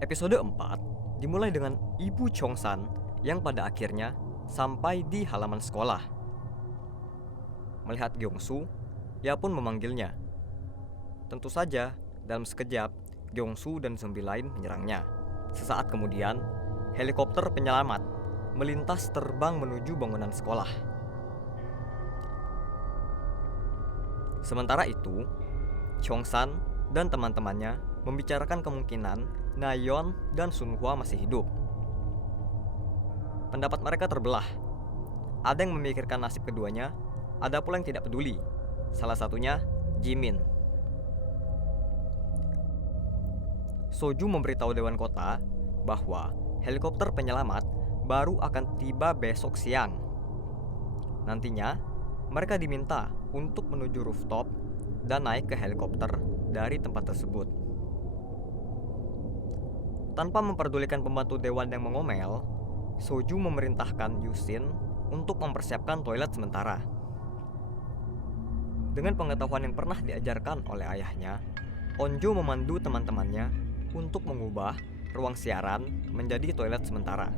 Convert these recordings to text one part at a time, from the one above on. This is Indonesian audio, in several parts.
Episode 4 dimulai dengan Ibu Chongsan yang pada akhirnya sampai di halaman sekolah. Melihat Gyeongsu, ia pun memanggilnya. Tentu saja, dalam sekejap, Gyeongsu dan zombie lain menyerangnya. Sesaat kemudian, helikopter penyelamat melintas terbang menuju bangunan sekolah. Sementara itu, Chongsan dan teman-temannya membicarakan kemungkinan Nayeon dan Sunhwa masih hidup. Pendapat mereka terbelah. Ada yang memikirkan nasib keduanya, ada pula yang tidak peduli. Salah satunya Jimin. Soju memberitahu Dewan Kota bahwa helikopter penyelamat baru akan tiba besok siang. Nantinya, mereka diminta untuk menuju rooftop dan naik ke helikopter dari tempat tersebut. Tanpa memperdulikan pembantu dewan yang mengomel, Soju memerintahkan Yusin untuk mempersiapkan toilet sementara. Dengan pengetahuan yang pernah diajarkan oleh ayahnya, Onjo memandu teman-temannya untuk mengubah ruang siaran menjadi toilet sementara.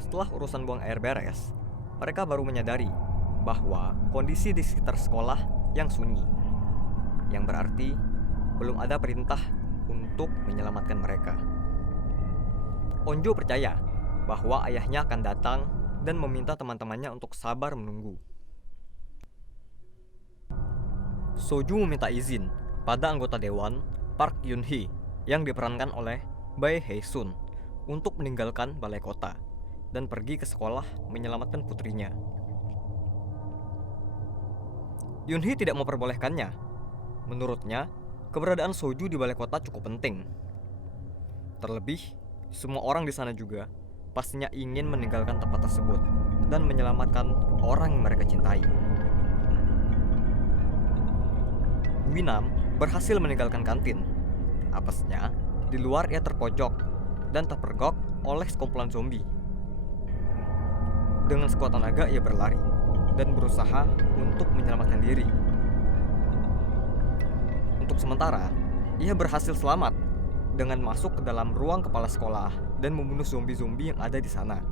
Setelah urusan buang air beres, mereka baru menyadari bahwa kondisi di sekitar sekolah yang sunyi, yang berarti belum ada perintah untuk menyelamatkan mereka. Onjo percaya bahwa ayahnya akan datang dan meminta teman-temannya untuk sabar menunggu. Soju meminta izin pada anggota dewan Park Yun-hee yang diperankan oleh Bae Hae-sun untuk meninggalkan balai kota dan pergi ke sekolah menyelamatkan putrinya. Yun-hee tidak memperbolehkannya. Menurutnya, keberadaan Soju di balai kota cukup penting. Terlebih, semua orang di sana juga pastinya ingin meninggalkan tempat tersebut dan menyelamatkan orang yang mereka cintai. Winam berhasil meninggalkan kantin. Apesnya, di luar ia terpojok dan terpergok oleh sekumpulan zombie. Dengan sekuat tenaga ia berlari dan berusaha untuk menyelamatkan diri. Untuk sementara, ia berhasil selamat dengan masuk ke dalam ruang kepala sekolah dan membunuh zombie-zombie yang ada di sana.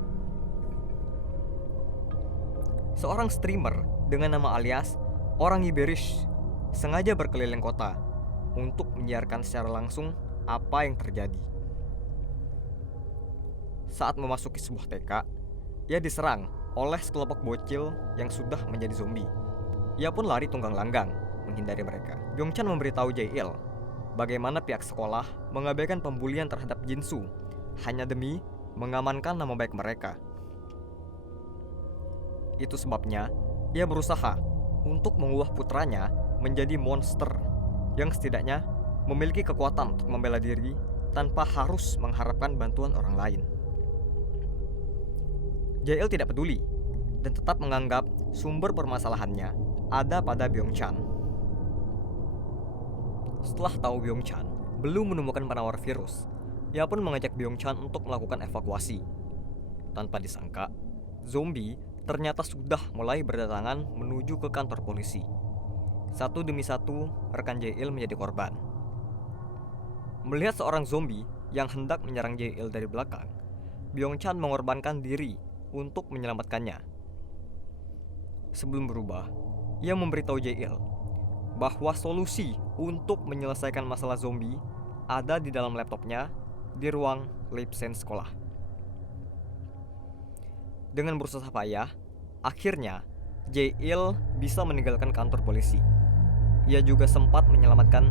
Seorang streamer dengan nama alias Orang Iberish sengaja berkeliling kota untuk menyiarkan secara langsung apa yang terjadi. Saat memasuki sebuah TK, ia diserang oleh sekelompok bocil yang sudah menjadi zombie. Ia pun lari tunggang langgang menghindari mereka. Gyeongchan memberitahu Jae-il bagaimana pihak sekolah mengabaikan pembulian terhadap Jinsu hanya demi mengamankan nama baik mereka. Itu sebabnya ia berusaha untuk mengubah putranya menjadi monster yang setidaknya memiliki kekuatan untuk membela diri tanpa harus mengharapkan bantuan orang lain. Jae-il tidak peduli dan tetap menganggap sumber permasalahannya ada pada Gyeongchan. Setelah tahu Gyeongchan belum menemukan penawar virus, ia pun mengajak Gyeongchan untuk melakukan evakuasi. Tanpa disangka, zombie ternyata sudah mulai berdatangan menuju ke kantor polisi. Satu demi satu, rekan Jae-il menjadi korban. Melihat seorang zombie yang hendak menyerang Jae-il dari belakang, Gyeongchan mengorbankan diri untuk menyelamatkannya. Sebelum berubah, ia memberitahu Jae-il bahwa solusi untuk menyelesaikan masalah zombie ada di dalam laptopnya di ruang lab science sekolah. Dengan berusaha payah, akhirnya Jae-il bisa meninggalkan kantor polisi. Ia juga sempat menyelamatkan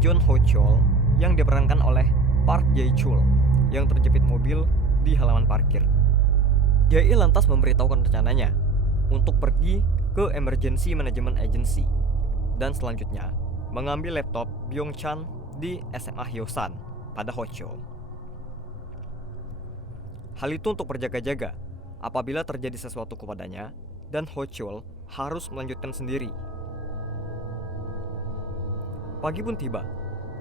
John Ho-chol yang diperankan oleh Park Jae-chul yang terjepit mobil di halaman parkir. Jae-il lantas memberitahukan rencananya untuk pergi ke Emergency Management Agency dan selanjutnya mengambil laptop Gyeongchan di SMA Hyosan pada Ho-chol. Hal itu untuk berjaga-jaga apabila terjadi sesuatu kepadanya dan Ho-chol harus melanjutkan sendiri. Pagi pun tiba.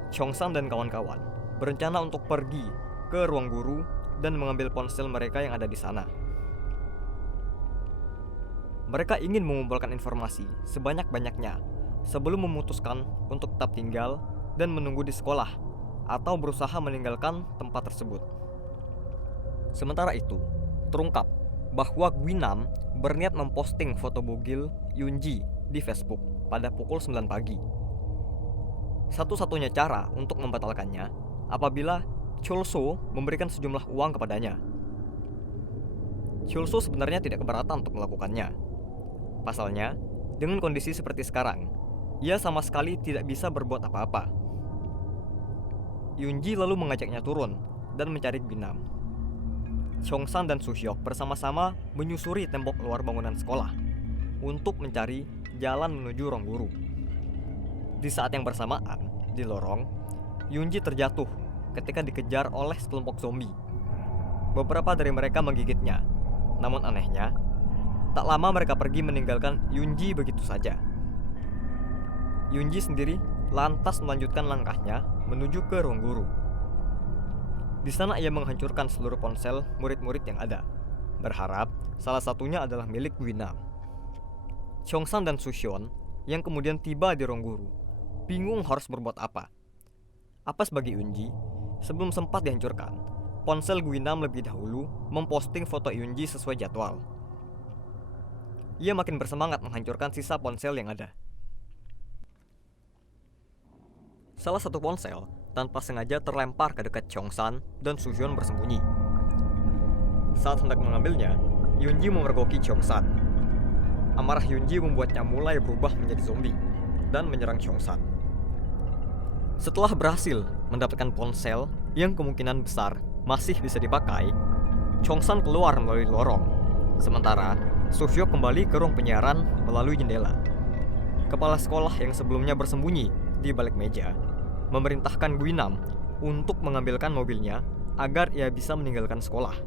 Chongsan dan kawan-kawan berencana untuk pergi ke ruang guru dan mengambil ponsel mereka yang ada di sana. Mereka ingin mengumpulkan informasi sebanyak-banyaknya sebelum memutuskan untuk tetap tinggal dan menunggu di sekolah atau berusaha meninggalkan tempat tersebut. Sementara itu, terungkap bahwa Guinam berniat memposting foto bugil Yoonji di Facebook pada pukul 9 pagi. Satu-satunya cara untuk membatalkannya apabila Chol-soo memberikan sejumlah uang kepadanya. Chol-soo sebenarnya tidak keberatan untuk melakukannya. Pasalnya, dengan kondisi seperti sekarang, ia sama sekali tidak bisa berbuat apa-apa. Yoonji lalu mengajaknya turun dan mencari Guinam. Chongsan dan Suhyok bersama-sama menyusuri tembok luar bangunan sekolah untuk mencari jalan menuju ruang guru. Di saat yang bersamaan, di lorong, Yoonji terjatuh ketika dikejar oleh sekelompok zombie. Beberapa dari mereka menggigitnya. Namun anehnya, tak lama mereka pergi meninggalkan Yoonji begitu saja. Yoonji sendiri lantas melanjutkan langkahnya menuju ke ruang guru. Di sana ia menghancurkan seluruh ponsel murid-murid yang ada, berharap salah satunya adalah milik Guinam. Chongsan dan Suhyun yang kemudian tiba di ruang guru bingung harus berbuat apa. Apa sebagai Yoonji, sebelum sempat dihancurkan, ponsel Guinam lebih dahulu memposting foto Yoonji sesuai jadwal. Ia makin bersemangat menghancurkan sisa ponsel yang ada. Salah satu ponsel tanpa sengaja terlempar ke dekat Chongsan dan Suhyun bersembunyi. Saat hendak mengambilnya, Yoonji memergoki Chongsan. Amarah Yoonji membuatnya mulai berubah menjadi zombie dan menyerang Chongsan. Setelah berhasil mendapatkan ponsel yang kemungkinan besar masih bisa dipakai, Chongsan keluar melalui lorong. Sementara Suhyok kembali ke ruang penyiaran melalui jendela. Kepala sekolah yang sebelumnya bersembunyi di balik meja memerintahkan Guinam untuk mengambilkan mobilnya agar ia bisa meninggalkan sekolah.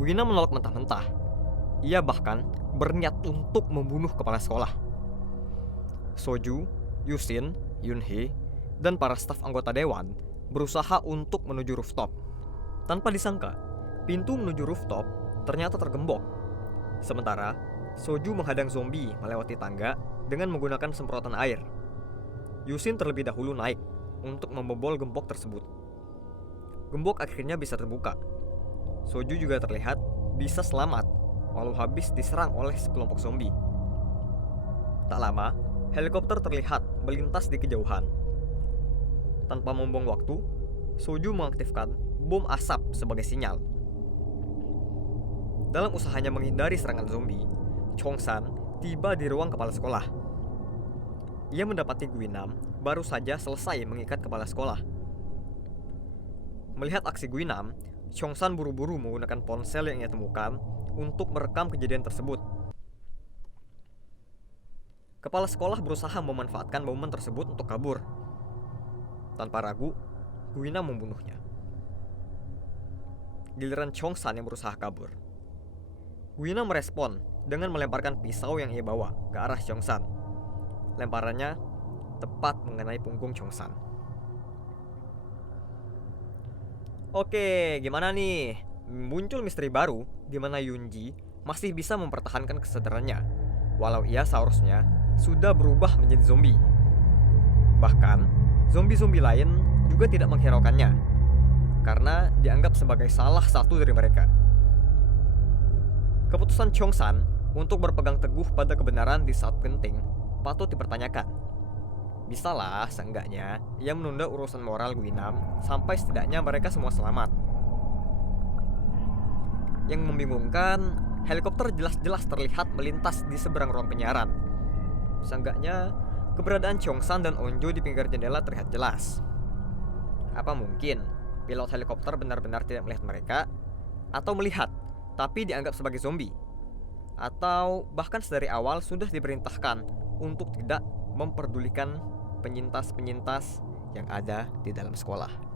Guinam menolak mentah-mentah. Ia bahkan berniat untuk membunuh kepala sekolah. Soju, Yusin, Yunhee, dan para staf anggota dewan berusaha untuk menuju rooftop. Tanpa disangka, pintu menuju rooftop ternyata tergembok. Sementara, Soju menghadang zombie melewati tangga dengan menggunakan semprotan air. Yusin terlebih dahulu naik untuk membobol gembok tersebut. Gembok akhirnya bisa terbuka. Soju juga terlihat bisa selamat walau habis diserang oleh sekelompok zombie. Tak lama, helikopter terlihat melintas di kejauhan. Tanpa membuang waktu, Soju mengaktifkan bom asap sebagai sinyal. Dalam usahanya menghindari serangan zombie, Chongsan tiba di ruang kepala sekolah. Ia mendapati Guinam baru saja selesai mengikat kepala sekolah. Melihat aksi Guinam, Chongsan buru-buru menggunakan ponsel yang ia temukan untuk merekam kejadian tersebut. Kepala sekolah berusaha memanfaatkan momen tersebut untuk kabur. Tanpa ragu, Guinam membunuhnya. Giliran Chongsan yang berusaha kabur. Guinam merespon dengan melemparkan pisau yang ia bawa ke arah Chongsan. Lemparannya tepat mengenai punggung Chongsan. Oke, gimana nih? Muncul misteri baru di mana Yoonji masih bisa mempertahankan kesadarannya, walau ia seharusnya sudah berubah menjadi zombie. Bahkan, zombie-zombie lain juga tidak menghiraukannya, karena dianggap sebagai salah satu dari mereka. Keputusan Chongsan untuk berpegang teguh pada kebenaran di saat penting patut dipertanyakan. Bisalah seenggaknya ia menunda urusan moral Guinam sampai setidaknya mereka semua selamat. Yang membingungkan, helikopter jelas-jelas terlihat melintas di seberang ruang penyiaran. Seenggaknya keberadaan Chongsan dan Onjo di pinggir jendela terlihat jelas. Apa mungkin pilot helikopter benar-benar tidak melihat mereka? Atau melihat tapi dianggap sebagai zombie? Atau bahkan sedari awal sudah diperintahkan untuk tidak memperdulikan penyintas-penyintas yang ada di dalam sekolah?